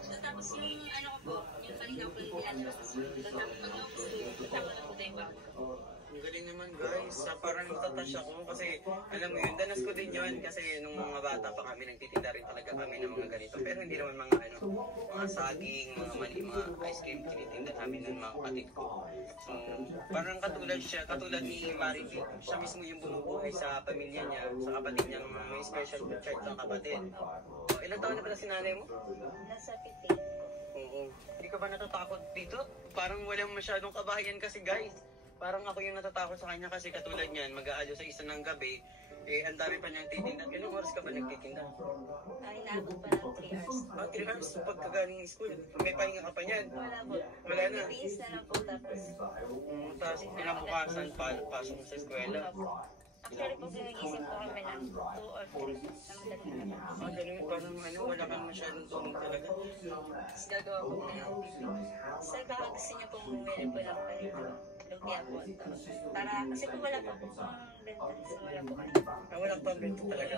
So, tapos yung ano ko po, yung kanina ko yung pinalabas yung tapos pag-office ko, kasama na po tayo ba? Ang galing naman guys, parang natatash ako kasi alam mo yun, danas ko din yun kasi nung mga bata pa kami, nagtitinda rin talaga kami ng mga ganito. Pero hindi naman mga ano, mga saging, mga mani, mga ice cream, tinitinda namin ng mga kapatid ko. So, parang katulad siya, katulad ni Mary B. Siya mismo yung bumubuhay sa pamilya niya, sa kapatid niya, may special child ng kapatid. So, ilang taon na pala si nanay mo? Nasa 15. Oo. Hindi ka ba natatakot dito? Parang walang masyadong kabahayan kasi guys. Parang ako yung natatakot sa kanya kasi katulad niyan, mag-aalyo sa isa ng gabi, eh ang dami pa niyang titinda. Ilang oras ka ba nagtitinda? Ay, inaabot pa ng 3 hours. 3 hours pagkagaling school. May pahinga ka pa niyan. Wala po. Wala na. Nabihis na lang po tapos. Tapos kinabukasan, pasok mo sa eskwela. Actually po, ginigising po kami ng 2 or 3 ng dating. Ganun, parang ano, wala kang masyadong tulong talaga. Tapos gagawa po na yung sa baka gusto niyo pong bumili po ng ganito. Lumpia po. Para, kasi po wala po pong benta. So wala po kayo. Wala pang bento talaga.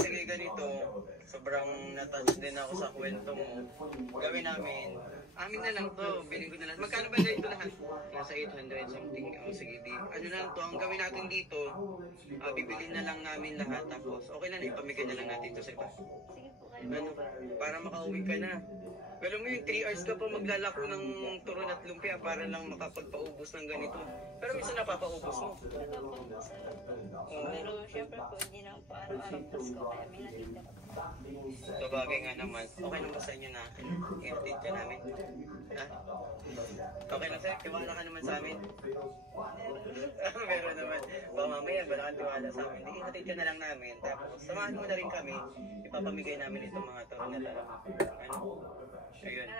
Sige ganito, sobrang natouch din ako sa kwento mo. Gawin namin, amin na lang to, bilhin ko na lang. Magkano ba dito lahat? Nasa 800 something. O sige, ano na lang to, ang gawin natin dito, bibilin na lang namin lahat. Tapos okay na, ipamigay na lang natin to sa iba. Sige po kayo. Ano, para makauwi ka na. Alam mo yung 3 hours ka pa maglalako ng turon at lumpia para lang makapagpaubos ng ganito. Pero minsan napapaubos mo. Nagpapaubos na lang po. Pero syempre po, hindi naman po araw-araw Pasko kaya may natita po. Sabagay nga naman. Okay lang ba sa inyo na i-update ka namin? Ha? Okay lang sa'yo, tiwala ka naman sa amin. Meron naman. Baka mamaya, wala kang tiwala sa amin. Hindi, hatid ka na lang namin. Tapos, samahan mo na rin kami. Ipapamigay namin itong mga turon na lang. Ano? Ayun.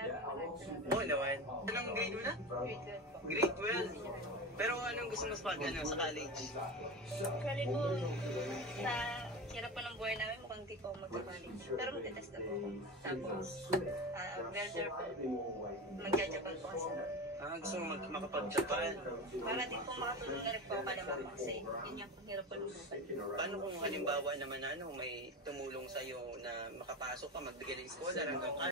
Oo naman. Anong grade mo na? Grade 12 po. Grade 12. Pero anong gusto mo sa sa college? Actually po, sa hirap po ng buhay namin, mukhang di po mag-college. Pero magte-test na po ako. Tapos, welder po. Magja-Japan po kasi. Gusto mo makapag-Japan? Para din po makatulong na rin po ako kada mama kasi yun yung hirap po ng buhay. Paano kung halimbawa naman na may tumulong sa'yo na makapasok ka, magbigay ng scholar hanggang